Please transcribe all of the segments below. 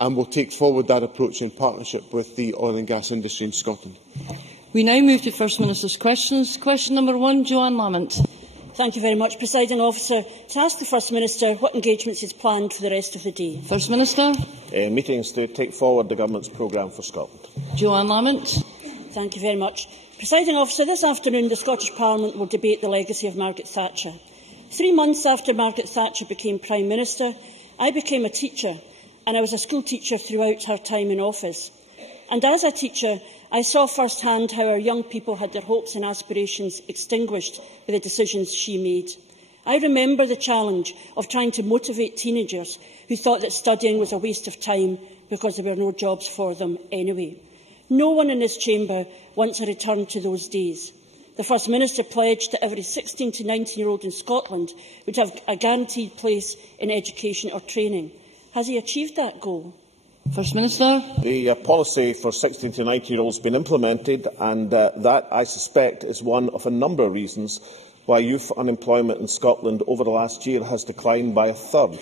and will take forward that approach in partnership with the oil and gas industry in Scotland. We now move to First Minister's questions. Question number 1, Joanne Lamont. Thank you very much, Presiding Officer. To ask the First Minister what engagements he has planned for the rest of the day. First Minister. Meetings to take forward the Government's programme for Scotland. Joanne Lamont. Thank you very much. Presiding Officer, this afternoon the Scottish Parliament will debate the legacy of Margaret Thatcher. 3 months after Margaret Thatcher became Prime Minister, I became a teacher, and I was a school teacher throughout her time in office. And as a teacher, I saw firsthand how our young people had their hopes and aspirations extinguished by the decisions she made. I remember the challenge of trying to motivate teenagers who thought that studying was a waste of time because there were no jobs for them anyway. No one in this chamber wants a return to those days. The First Minister pledged that every 16 to 19-year-old in Scotland would have a guaranteed place in education or training. Has he achieved that goal? First Minister. The policy for 16 to 19-year-olds has been implemented, and that, I suspect, is one of a number of reasons why youth unemployment in Scotland over the last year has declined by a third,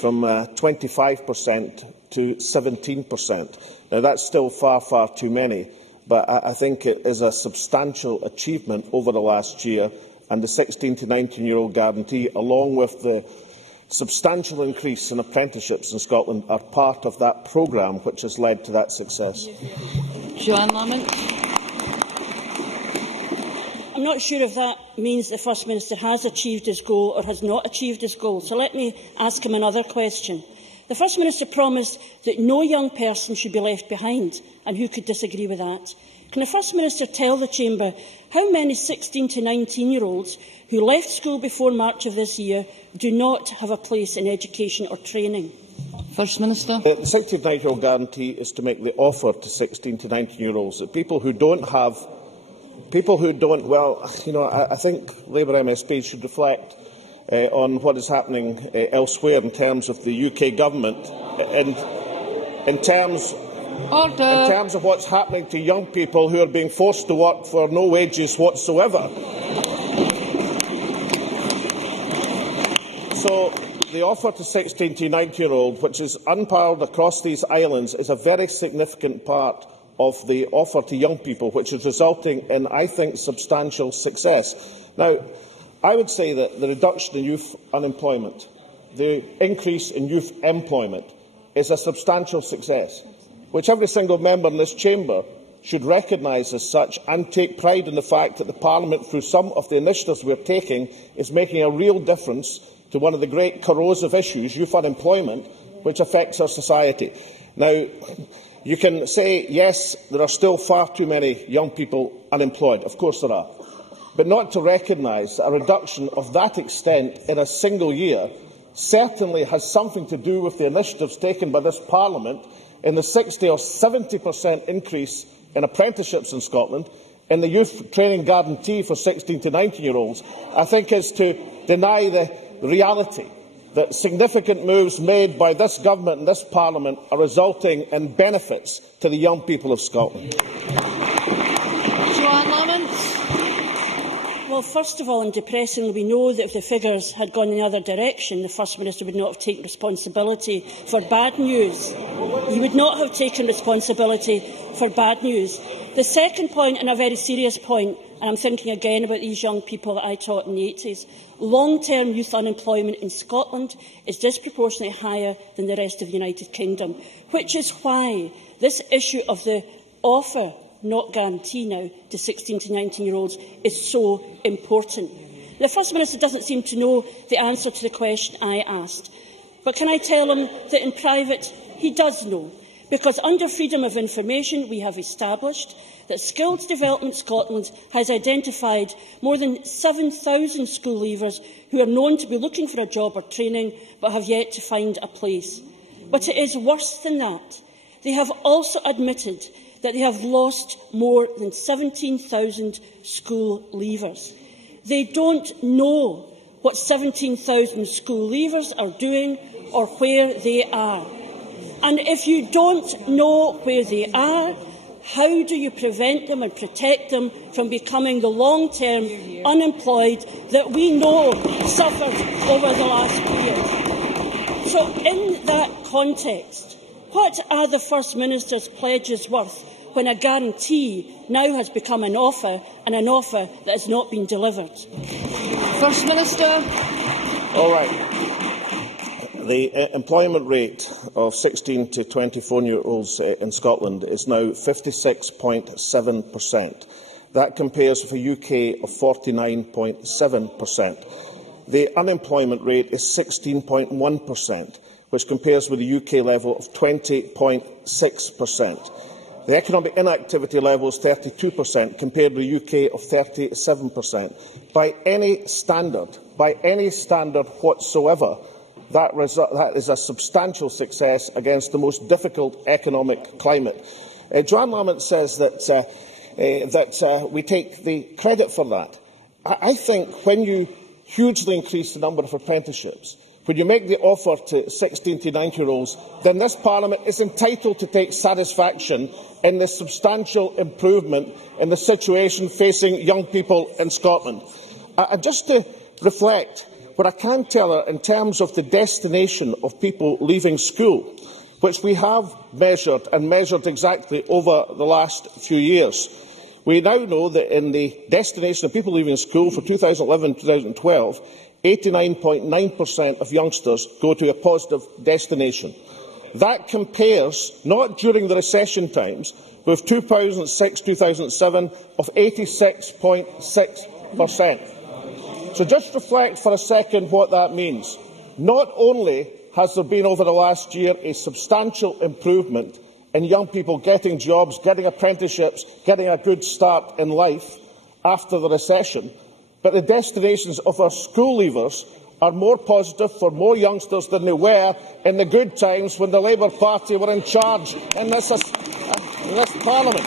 from 25% to 17%. Now, that's still far, far too many, but I think it is a substantial achievement over the last year, and the 16 to 19-year-old guarantee, along with the substantial increase in apprenticeships in Scotland, are part of that programme which has led to that success. Joanne Lamont. I'm not sure if that means the First Minister has achieved his goal or has not achieved his goal, so let me ask him another question. The First Minister promised that no young person should be left behind, and who could disagree with that? Can the First Minister tell the Chamber how many 16 to 19-year-olds who left school before March of this year do not have a place in education or training? First Minister. The 16 to 19-year-old guarantee is to make the offer to 16 to 19-year-olds that people who don't, well, I think Labour MSPs should reflect on what is happening elsewhere in terms of the UK Government, in terms of what's happening to young people who are being forced to work for no wages whatsoever. So the offer to 16 to 19-year-olds, which is unparalleled across these islands, is a very significant part of the offer to young people, which is resulting in, I think, substantial success. Now, I would say that the reduction in youth unemployment, the increase in youth employment, is a substantial success, which every single member in this chamber should recognise as such and take pride in the fact that the Parliament, through some of the initiatives we are taking, is making a real difference to one of the great corrosive issues, youth unemployment, which affects our society. Now, you can say, yes, there are still far too many young people unemployed. Of course there are. But not to recognise that a reduction of that extent in a single year certainly has something to do with the initiatives taken by this Parliament in the 60 or 70% increase in apprenticeships in Scotland, in the youth training guarantee for 16 to 19-year-olds, I think is to deny the reality that significant moves made by this Government and this Parliament are resulting in benefits to the young people of Scotland. Joanne Lamont. Well, first of all, and depressingly, we know that if the figures had gone in the other direction, the First Minister would not have taken responsibility for bad news. He would not have taken responsibility for bad news. The second point, and a very serious point, and I'm thinking again about these young people that I taught in the 80s, long-term youth unemployment in Scotland is disproportionately higher than the rest of the United Kingdom, which is why this issue of the offer, not guarantee now, to 16 to 19-year-olds is so important. The First Minister doesn't seem to know the answer to the question I asked, but can I tell him that in private he does know? Because under Freedom of Information we have established that Skills Development Scotland has identified more than 7,000 school leavers who are known to be looking for a job or training but have yet to find a place. But it is worse than that. They have also admitted that they have lost more than 17,000 school leavers. They don't know what 17,000 school leavers are doing or where they are. And if you don't know where they are, how do you prevent them and protect them from becoming the long-term unemployed that we know suffered over the last year? So in that context, What are the First Minister's pledges worth when a guarantee now has become an offer, and an offer that has not been delivered? First Minister. All right. The employment rate of 16 to 24-year-olds in Scotland is now 56.7%. That compares with a UK of 49.7%. The unemployment rate is 16.1%, which compares with the UK level of 20.6%. The economic inactivity level is 32%, compared with the UK of 37%. By any standard whatsoever, that is a substantial success against the most difficult economic climate. Joanne Lamont says that we take the credit for that. I think when you hugely increase the number of apprenticeships, when you make the offer to 16 to 19-year-olds, then this Parliament is entitled to take satisfaction in the substantial improvement in the situation facing young people in Scotland. And just to reflect, what I can tell her in terms of the destination of people leaving school, which we have measured and measured exactly over the last few years, we now know that in the destination of people leaving school for 2011-2012, 89.9% of youngsters go to a positive destination. That compares, not during the recession times, with 2006-2007 of 86.6%. So just reflect for a second what that means. Not only has there been over the last year a substantial improvement in young people getting jobs, getting apprenticeships, getting a good start in life after the recession, but the destinations of our school leavers are more positive for more youngsters than they were in the good times when the Labour Party were in charge in this Parliament.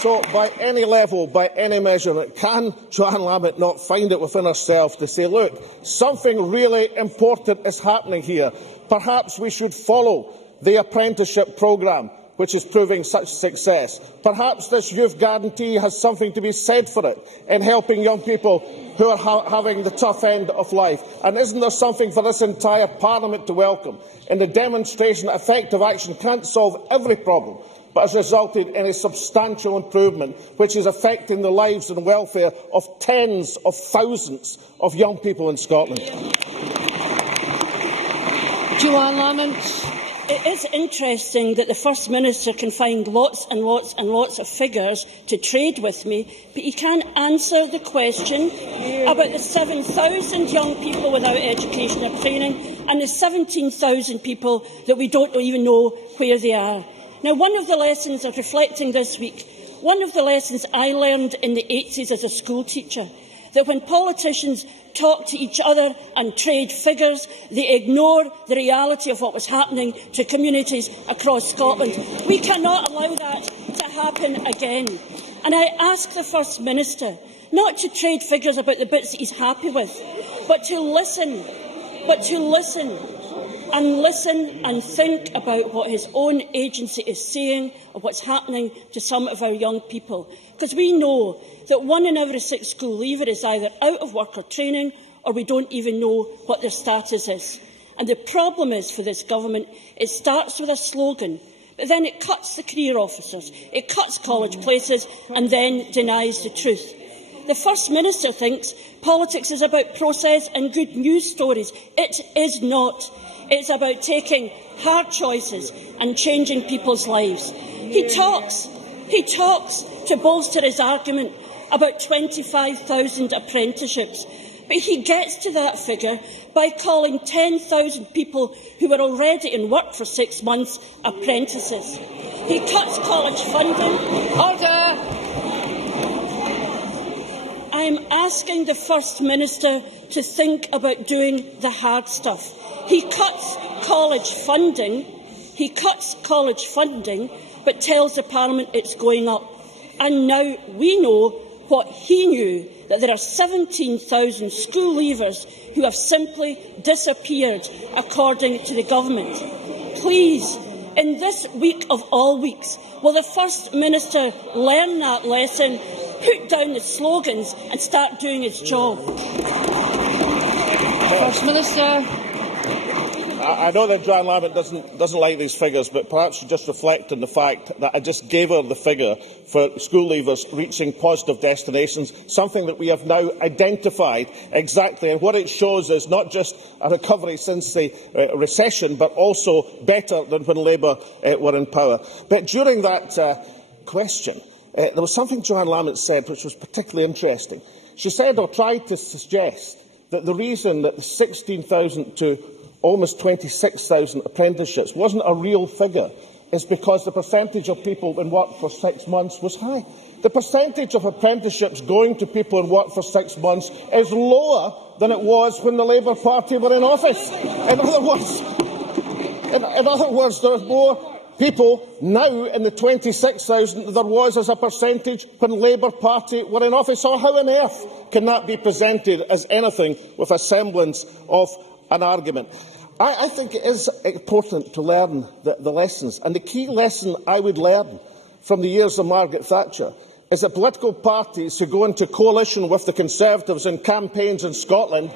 So, by any level, by any measurement, can Joanne Lamont not find it within herself to say, look, something really important is happening here. Perhaps we should follow the apprenticeship programme, which is proving such success. Perhaps this youth guarantee has something to be said for it in helping young people who are having the tough end of life. And isn't there something for this entire Parliament to welcome in the demonstration that effective action can't solve every problem, but has resulted in a substantial improvement which is affecting the lives and welfare of tens of thousands of young people in Scotland? Joanne Lamont. It is interesting that the First Minister can find lots and lots and lots of figures to trade with me, but he can't answer the question about the 7,000 young people without education or training and the 17,000 people that we don't even know where they are. Now, one of the lessons of reflecting this week, one of the lessons I learned in the 80s as a school teacher, that when politicians talk to each other and trade figures, they ignore the reality of what was happening to communities across Scotland. We cannot allow that to happen again. And I ask the First Minister not to trade figures about the bits that he's happy with, but to listen and think about what his own agency is saying of what's happening to some of our young people. Because we know that 1 in every 6 school leaver is either out of work or training, or we don't even know what their status is. And the problem is for this government, it starts with a slogan, but then it cuts the career officers, it cuts college places, and then denies the truth. The First Minister thinks politics is about process and good news stories. It is not. It's about taking hard choices and changing people's lives. He talks to bolster his argument about 25,000 apprenticeships, but he gets to that figure by calling 10,000 people who were already in work for 6 months apprentices. He cuts college funding. Order! I am asking the First Minister to think about doing the hard stuff. He cuts college funding, but tells the Parliament it's going up. And now we know what he knew, that there are 17,000 school leavers who have simply disappeared, according to the government. Please, in this week of all weeks, will the First Minister learn that lesson, put down the slogans and start doing his job? First Minister. I know that Joanne Lamont doesn't like these figures, but perhaps she just reflect on the fact that I just gave her the figure for school leavers reaching positive destinations, something that we have now identified exactly. And what it shows is not just a recovery since the recession, but also better than when Labour were in power. But during that question, there was something Joanne Lamont said which was particularly interesting. She said, or tried to suggest, that the reason that the 16,000 to almost 26,000 apprenticeships wasn't a real figure is because the percentage of people in work for 6 months was high. The percentage of apprenticeships going to people in work for 6 months is lower than it was when the Labour Party were in office. In other words, there are more people now in the 26,000 than there was as a percentage when Labour Party were in office. So how on earth can that be presented as anything with a semblance of an argument? I think it is important to learn the lessons. And the key lesson I would learn from the years of Margaret Thatcher is that political parties who go into coalition with the Conservatives in campaigns in Scotland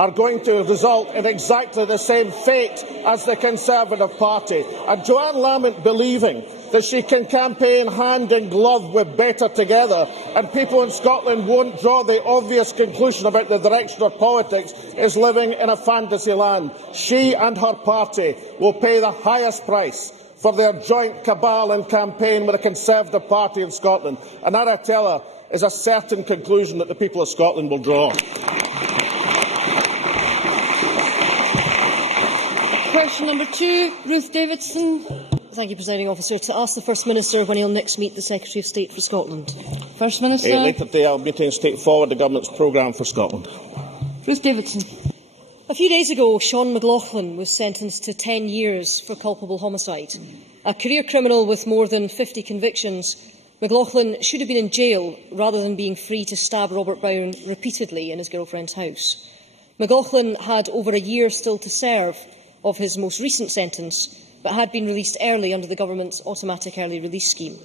are going to result in exactly the same fate as the Conservative Party. And Joanne Lamont believing that she can campaign hand in glove with Better Together and people in Scotland won't draw the obvious conclusion about the direction of politics is living in a fantasy land. She and her party will pay the highest price for their joint cabal and campaign with the Conservative Party in Scotland. And that, I tell her, is a certain conclusion that the people of Scotland will draw. Question number 2, Ruth Davidson. Thank you, Presiding Officer. To ask the First Minister when he'll next meet the Secretary of State for Scotland. First Minister. Later today I'll be meeting State Forward, the Government's programme for Scotland. Ruth Davidson. A few days ago, Sean McLaughlin was sentenced to 10 years for culpable homicide. A career criminal with more than 50 convictions, McLaughlin should have been in jail rather than being free to stab Robert Brown repeatedly in his girlfriend's house. McLaughlin had over a year still to serve of his most recent sentence, but had been released early under the Government's automatic early release scheme.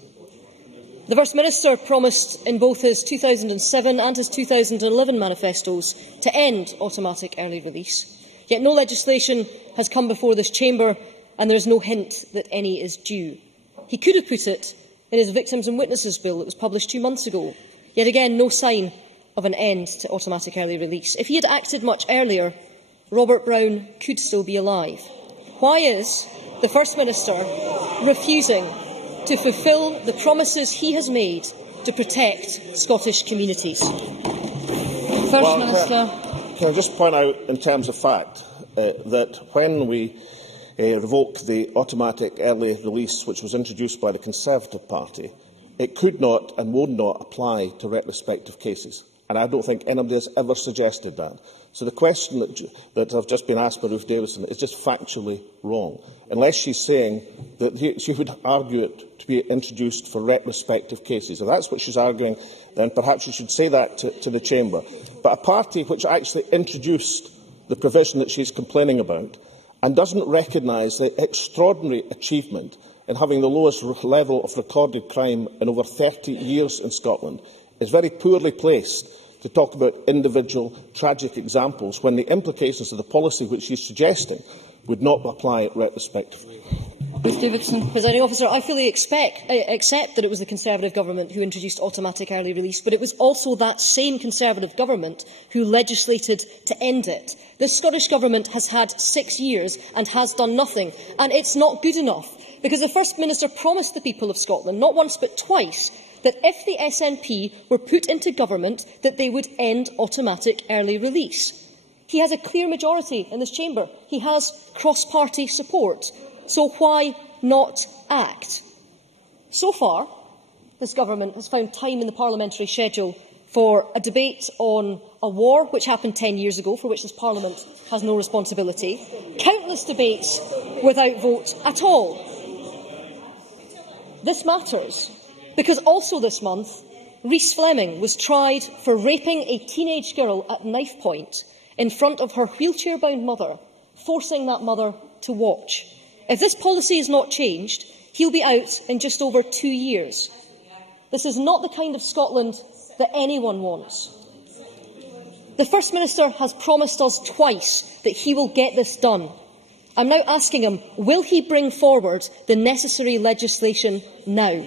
The First Minister promised in both his 2007 and his 2011 manifestos to end automatic early release. Yet no legislation has come before this chamber and there is no hint that any is due. He could have put it in his Victims and Witnesses Bill that was published 2 months ago. Yet again, no sign of an end to automatic early release. If he had acted much earlier, Robert Brown could still be alive. Why is the First Minister refusing to fulfil the promises he has made to protect Scottish communities? First Minister. Can I just point out in terms of fact that when we revoked the automatic early release which was introduced by the Conservative Party, it could not and would not apply to retrospective cases. And I don't think anybody has ever suggested that. So the question that I've just been asked by Ruth Davidson is just factually wrong, unless she's saying that she would argue it to be introduced for retrospective cases. If that's what she's arguing, then perhaps she should say that to the Chamber. But a party which actually introduced the provision that she's complaining about and doesn't recognise the extraordinary achievement in having the lowest level of recorded crime in over 30 years in Scotland is very poorly placed to talk about individual tragic examples when the implications of the policy which she is suggesting would not apply retrospectively. Ruth Davidson. Presiding Officer, I fully accept that it was the Conservative Government who introduced automatic early release, but it was also that same Conservative Government who legislated to end it. The Scottish Government has had 6 years and has done nothing, and it's not good enough, because the First Minister promised the people of Scotland, not once but twice, that if the SNP were put into government, that they would end automatic early release. He has a clear majority in this chamber. He has cross-party support. So why not act? So far, this government has found time in the parliamentary schedule for a debate on a war which happened 10 years ago, for which this Parliament has no responsibility, countless debates without vote at all. This matters because also this month, Rhys Fleming was tried for raping a teenage girl at knife point in front of her wheelchair-bound mother, forcing that mother to watch. If this policy is not changed, he'll be out in just over 2 years. This is not the kind of Scotland that anyone wants. The First Minister has promised us twice that he will get this done. I'm now asking him, will he bring forward the necessary legislation now?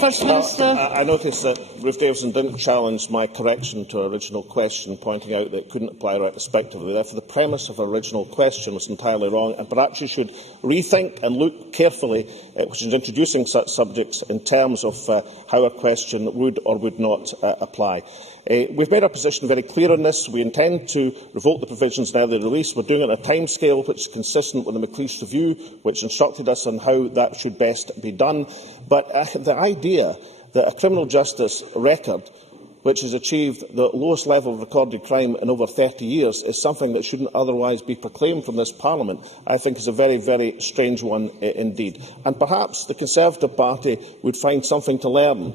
First Minister. I notice that Ruth Davidson didn't challenge my correction to her original question, pointing out that it couldn't apply retrospectively. Therefore, the premise of her original question was entirely wrong, and perhaps you should rethink and look carefully, which is introducing such subjects, in terms of how a question would or would not apply. We've made our position very clear on this. We intend to revoke the provisions now they're released. We're doing it on a timescale which is consistent with the McLeish Review, which instructed us on how that should best be done. But the idea that a criminal justice record which has achieved the lowest level of recorded crime in over 30 years is something that shouldn't otherwise be proclaimed from this Parliament, I think is a very, very strange one indeed. And perhaps the Conservative Party would find something to learn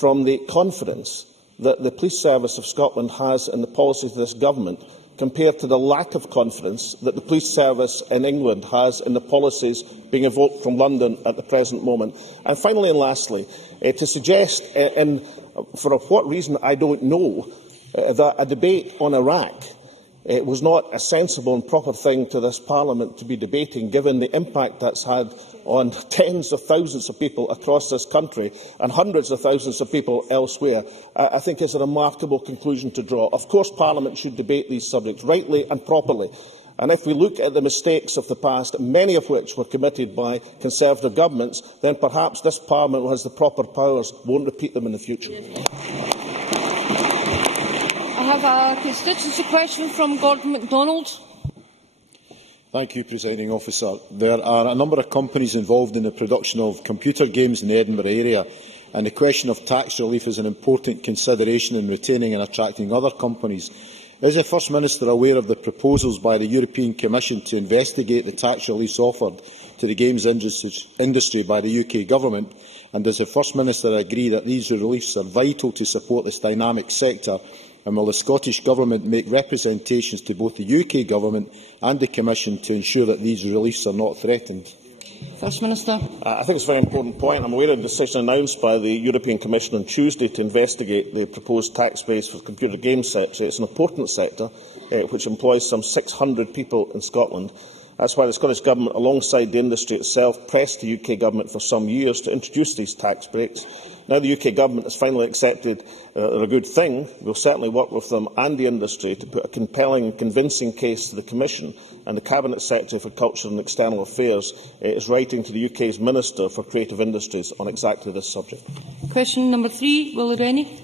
from the confidence that the Police Service of Scotland has in the policies of this government, compared to the lack of confidence that the police service in England has in the policies being evoked from London at the present moment. And finally and lastly, to suggest, for what reason I don't know, that a debate on Iraq was not a sensible and proper thing to this Parliament to be debating, given the impact that's had on tens of thousands of people across this country and hundreds of thousands of people elsewhere, I think is a remarkable conclusion to draw. Of course, Parliament should debate these subjects rightly and properly. And if we look at the mistakes of the past, many of which were committed by Conservative governments, then perhaps this Parliament, who has the proper powers, won't repeat them in the future. I have a constituency question from Gordon MacDonald. Thank you, Presiding Officer. There are a number of companies involved in the production of computer games in the Edinburgh area, and the question of tax relief is an important consideration in retaining and attracting other companies. Is the First Minister aware of the proposals by the European Commission to investigate the tax reliefs offered to the games industry by the UK Government? And does the First Minister agree that these reliefs are vital to support this dynamic sector? And will the Scottish Government make representations to both the UK Government and the Commission to ensure that these reliefs are not threatened? First Minister. I think it's a very important point. I'm aware of the decision announced by the European Commission on Tuesday to investigate the proposed tax base for the computer games sector. It's an important sector which employs some 600 people in Scotland. That's why the Scottish Government, alongside the industry itself, pressed the UK Government for some years to introduce these tax breaks. Now the UK Government has finally accepted they're a good thing. We'll certainly work with them and the industry to put a compelling and convincing case to the Commission, and the Cabinet Secretary for Culture and External Affairs is writing to the UK's Minister for Creative Industries on exactly this subject. Question number 3, Willie Rennie.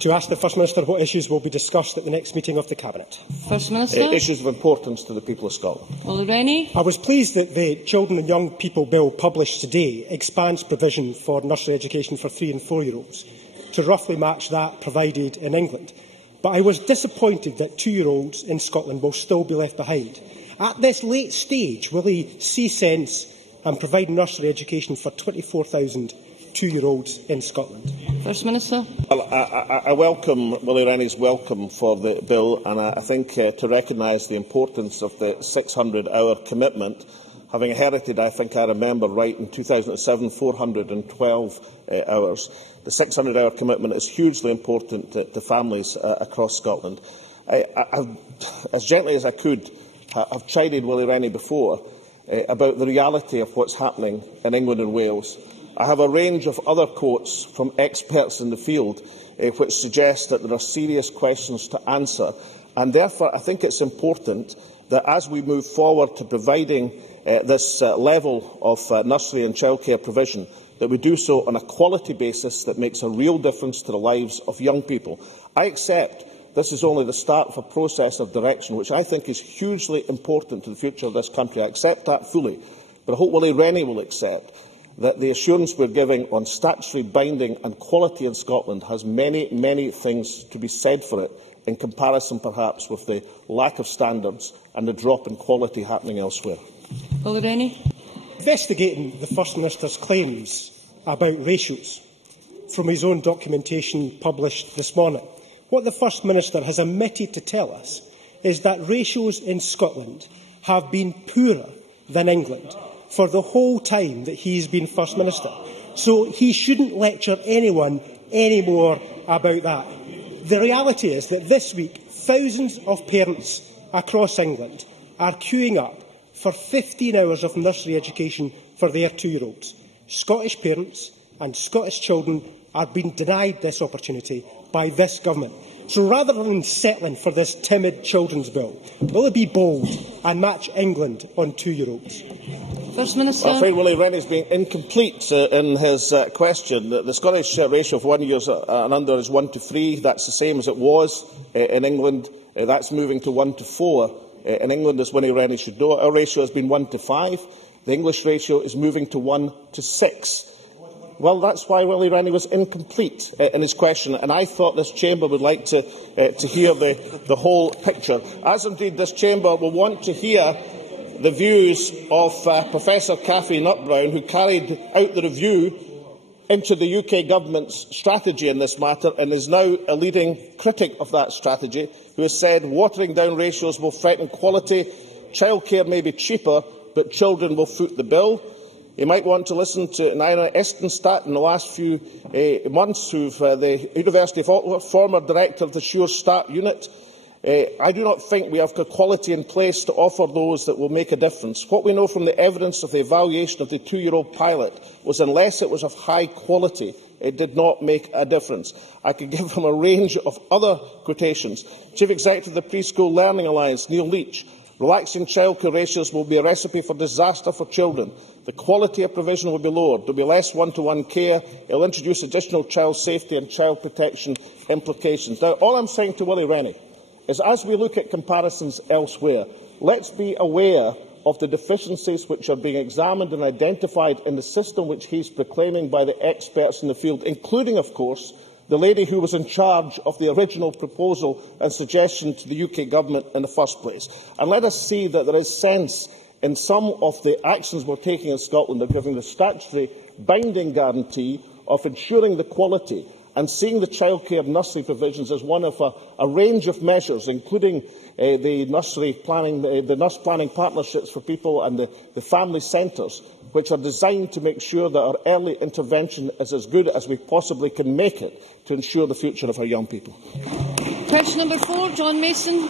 To ask the First Minister what issues will be discussed at the next meeting of the Cabinet. First Minister. Issues of importance to the people of Scotland. Willie Rennie. I was pleased that the Children and Young People Bill published today expands provision for nursery education for 3- and 4-year-olds to roughly match that provided in England. But I was disappointed that 2-year-olds in Scotland will still be left behind. At this late stage, will he see sense and provide nursery education for 24,000 2-year-olds in Scotland? First Minister. Well, I welcome Willie Rennie's welcome for the bill, and I think to recognise the importance of the 600-hour commitment, having inherited, I think I remember right, in 2007, 412 hours. The 600-hour commitment is hugely important to families across Scotland. As gently as I could, I've chided Willie Rennie before about the reality of what's happening in England and Wales. I have a range of other quotes from experts in the field which suggest that there are serious questions to answer, and therefore I think it's important that as we move forward to providing this level of nursery and childcare provision, that we do so on a quality basis that makes a real difference to the lives of young people. I accept this is only the start of a process of direction which I think is hugely important to the future of this country. I accept that fully, but I hope Willie Rennie will accept that the assurance we're giving on statutory binding and quality in Scotland has many, many things to be said for it, in comparison perhaps with the lack of standards and the drop in quality happening elsewhere. Willie Rennie. Investigating the First Minister's claims about ratios from his own documentation published this morning, what the First Minister has omitted to tell us is that ratios in Scotland have been poorer than England for the whole time that he has been First Minister. So he shouldn't lecture anyone anymore about that. The reality is that this week, thousands of parents across England are queuing up for 15 hours of nursery education for their 2-year-olds. Scottish parents and Scottish children are being denied this opportunity by this government. So rather than settling for this timid children's bill, will it be bold and match England on 2-year-olds? First Minister. I'm afraid Willie Rennie is being incomplete in his question. The Scottish ratio of 1 year and under is 1 to 3. That's the same as it was in England. That's moving to 1 to 4 in England, as Willie Rennie should know. Our ratio has been 1 to 5. The English ratio is moving to 1 to 6. Well, that's why Willie Rennie was incomplete in his question, and I thought this chamber would like to hear the whole picture, as indeed this chamber will want to hear the views of Professor Cathy Nutt-Brown, who carried out the review into the UK Government's strategy in this matter and is now a leading critic of that strategy, who has said watering down ratios will threaten quality, childcare may be cheaper, but children will foot the bill. You might want to listen to Naina Estenstad in the last few months, the University of Ottawa, former director of the Sure Start unit. I do not think we have the quality in place to offer those that will make a difference. What we know from the evidence of the evaluation of the 2-year-old pilot was unless it was of high quality, it did not make a difference. I could give him a range of other quotations. Chief Executive of the Preschool Learning Alliance, Neil Leach: relaxing childcare ratios will be a recipe for disaster for children. The quality of provision will be lowered. There will be less one-to-one care. It will introduce additional child safety and child protection implications. Now, all I'm saying to Willie Rennie is, as we look at comparisons elsewhere, let's be aware of the deficiencies which are being examined and identified in the system which he is proclaiming by the experts in the field, including, of course, the lady who was in charge of the original proposal and suggestion to the UK Government in the first place. And let us see that there is sense in some of the actions we're taking in Scotland of giving the statutory binding guarantee of ensuring the quality and seeing the childcare nursery provisions as one of a range of measures, including the nurse planning partnerships for people and the family centres, which are designed to make sure that our early intervention is as good as we possibly can make it to ensure the future of our young people. Question number 4, John Mason.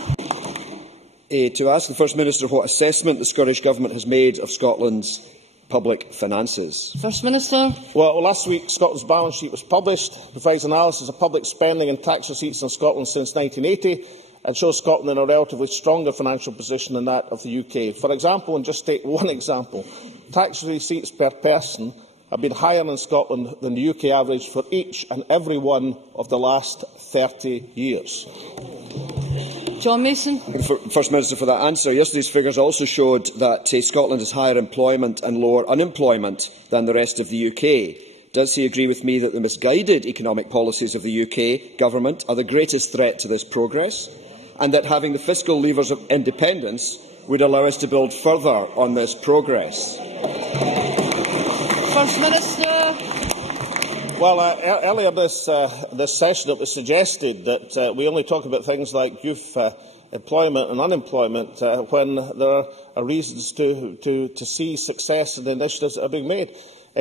To ask the First Minister what assessment the Scottish Government has made of Scotland's public finances. First Minister. Well, last week Scotland's balance sheet was published. It provides analysis of public spending and tax receipts in Scotland since 1980 and shows Scotland in a relatively stronger financial position than that of the UK. For example, and just take one example, tax receipts per person have been higher in Scotland than the UK average for each and every one of the last 30 years. John Mason. First Minister for that answer. Yesterday's figures also showed that Scotland has higher employment and lower unemployment than the rest of the UK. Does he agree with me that the misguided economic policies of the UK Government are the greatest threat to this progress, and that having the fiscal levers of independence would allow us to build further on this progress? First Minister. Well, earlier this session it was suggested that we only talk about things like youth employment and unemployment when there are reasons to see success in the initiatives that are being made.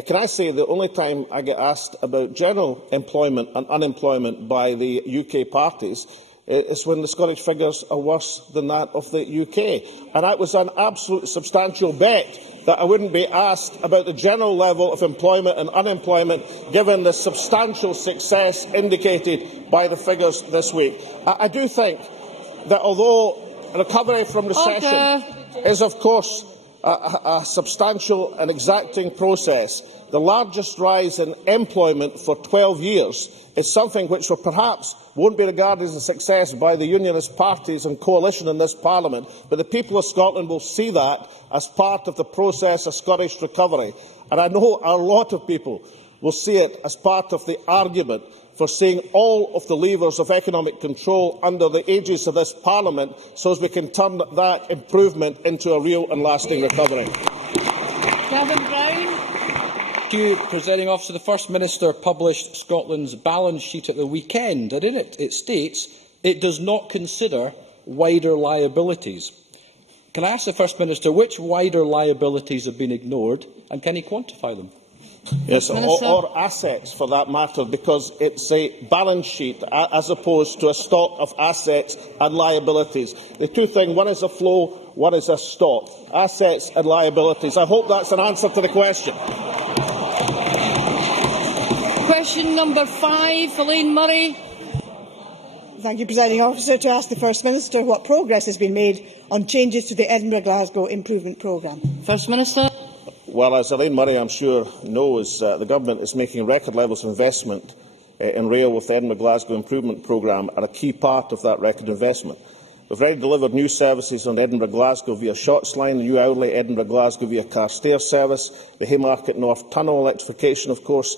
Can I say the only time I get asked about general employment and unemployment by the UK parties is when the Scottish figures are worse than that of the UK. And that was an absolute substantial bet that I wouldn't be asked about the general level of employment and unemployment, given the substantial success indicated by the figures this week. I do think that although recovery from recession is, of course, a substantial and exacting process, the largest rise in employment for 12 years is something which perhaps won't be regarded as a success by the unionist parties and coalition in this Parliament, but the people of Scotland will see that as part of the process of Scottish recovery. And I know a lot of people will see it as part of the argument for seeing all of the levers of economic control under the aegis of this Parliament, so as we can turn that improvement into a real and lasting recovery. Gavin Brown. Thank you, Presiding Officer. The First Minister published Scotland's balance sheet at the weekend, and in it it states it does not consider wider liabilities. Can I ask the First Minister which wider liabilities have been ignored, and can he quantify them? Yes, or assets for that matter, because it's a balance sheet as opposed to a stock of assets and liabilities. The two things, one is a flow, one is a stock. Assets and liabilities. I hope that's an answer to the question. Question number 5, Elaine Murray. Thank you, Presiding Officer. To ask the First Minister what progress has been made on changes to the Edinburgh-Glasgow Improvement Programme. First Minister. Well, as Elaine Murray, I'm sure, knows, the Government is making record levels of investment in rail with the Edinburgh-Glasgow Improvement Programme are a key part of that record investment. We've already delivered new services on Edinburgh-Glasgow via Shots Line, the new hourly Edinburgh-Glasgow via Carstairs service, the Haymarket North Tunnel electrification, of course,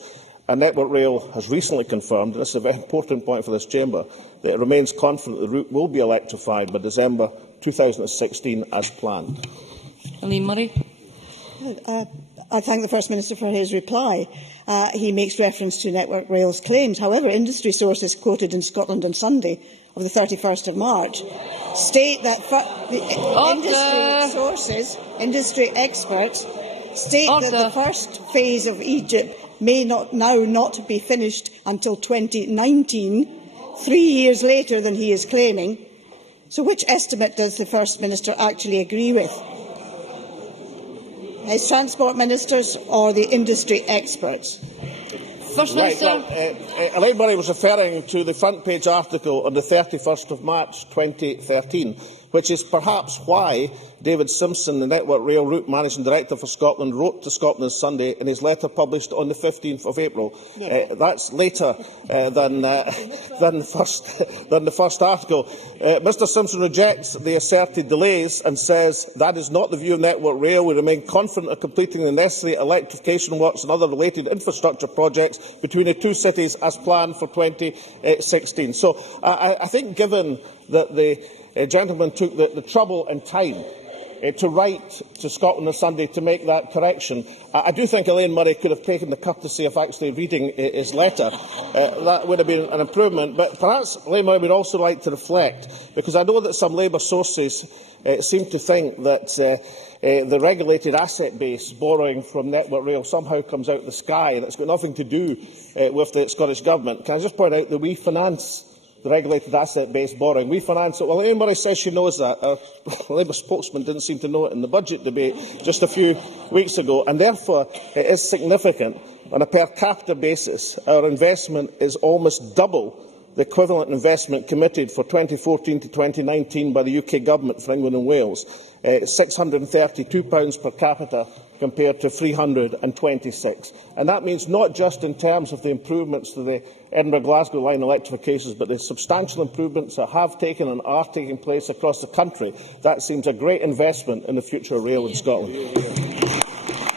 and Network Rail has recently confirmed, and this is a very important point for this chamber, that it remains confident the route will be electrified by December 2016 as planned. Elaine Murray. I thank the First Minister for his reply. He makes reference to Network Rail's claims. However, industry sources quoted in Scotland on Sunday of the 31st of March state that industry experts state that the first phase of Egypt may not be finished until 2019, 3 years later than he is claiming. So which estimate does the First Minister actually agree with? His Transport Ministers or the industry experts? First Minister. Right, well, Elaine Murray was referring to the front page article on the 31st of March 2013, which is perhaps why David Simpson, the Network Rail Route Managing Director for Scotland, wrote to Scotland Sunday in his letter published on the 15th of April. Yes. That's later than the first article. Mr Simpson rejects the asserted delays and says that is not the view of Network Rail. We remain confident of completing the necessary electrification works and other related infrastructure projects between the two cities as planned for 2016. So I think, given that the gentleman took the trouble and time to write to Scotland on Sunday to make that correction, I do think Elaine Murray could have taken the courtesy of actually reading his letter. That would have been an improvement. But perhaps Elaine Murray would also like to reflect, because I know that some Labour sources seem to think that the regulated asset base borrowing from Network Rail somehow comes out of the sky and it's got nothing to do with the Scottish Government. Can I just point out that we finance the regulated asset-based borrowing? We finance it. Well, Elaine Murray says she knows that. Our Labour spokesman didn't seem to know it in the budget debate just a few weeks ago, and therefore it is significant. On a per capita basis, our investment is almost double the equivalent investment committed for 2014 to 2019 by the UK Government for England and Wales, £632 per capita compared to 326. And that means not just in terms of the improvements to the Edinburgh-Glasgow line electrifications, but the substantial improvements that have taken and are taking place across the country. That seems a great investment in the future of rail in Scotland.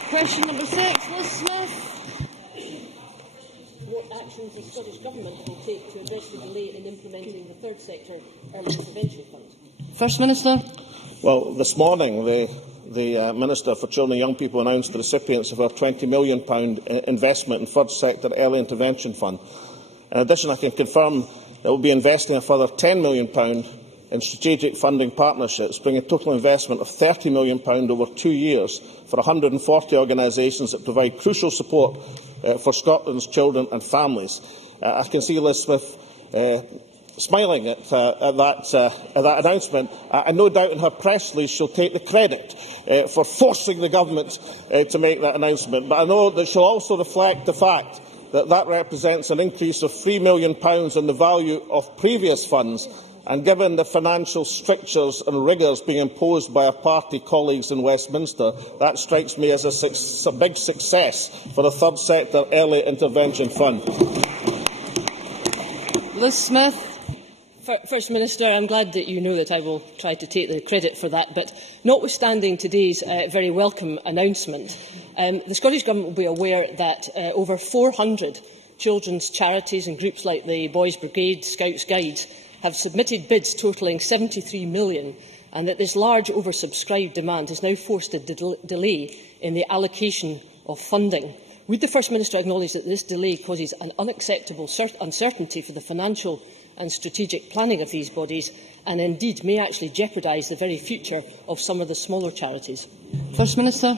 Question number 6, Liz Smith. What actions the Scottish Government will take to address the delay in implementing the third sector early intervention fund? First Minister. Well, this morning the Minister for Children and Young People announced the recipients of our £20 million investment in third sector early intervention fund. In addition, I can confirm that we'll be investing a further £10 million in strategic funding partnerships, bringing a total investment of £30 million over 2 years for 140 organisations that provide crucial support for Scotland's children and families. I can see Liz Smith smiling at that announcement, and no doubt in her press release she'll take the credit for forcing the government to make that announcement. But I know that she'll also reflect the fact that that represents an increase of £3 million in the value of previous funds, and given the financial strictures and rigours being imposed by our party colleagues in Westminster, that strikes me as a big success for the third sector early intervention fund. Liz Smith. First Minister, I'm glad that you know that I will try to take the credit for that, but notwithstanding today's very welcome announcement, the Scottish Government will be aware that over 400 children's charities and groups like the Boys Brigade, Scouts Guides have submitted bids totalling £73 million, and that this large oversubscribed demand has now forced a delay in the allocation of funding. Would the First Minister acknowledge that this delay causes an unacceptable uncertainty for the financial and strategic planning of these bodies, and indeed may actually jeopardise the very future of some of the smaller charities? First Minister.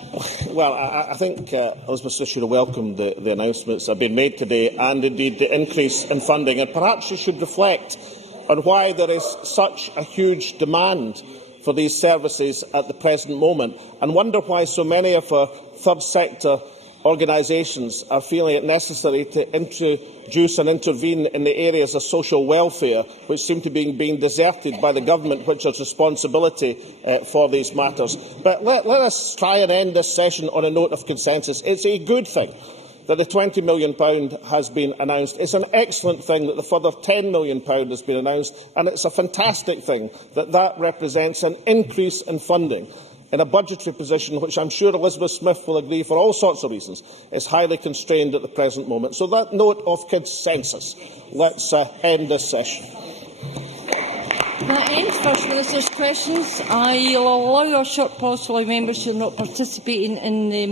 Well, I think Elizabeth Smith should have welcomed the announcements that have been made today, and indeed the increase in funding. And perhaps she should reflect on why there is such a huge demand for these services at the present moment, and wonder why so many of our third sector organisations are feeling it necessary to introduce and intervene in the areas of social welfare, which seem to be being deserted by the government, which has responsibility for these matters. But let us try and end this session on a note of consensus. It's a good thing that the £20 million has been announced. It's an excellent thing that the further £10 million has been announced, and it's a fantastic thing that that represents an increase in funding in a budgetary position which I'm sure Elizabeth Smith will agree, for all sorts of reasons, is highly constrained at the present moment. So that note of consensus. Let's end this session. That ends First Minister's questions. I will allow a short pause to allow members who are not participating in the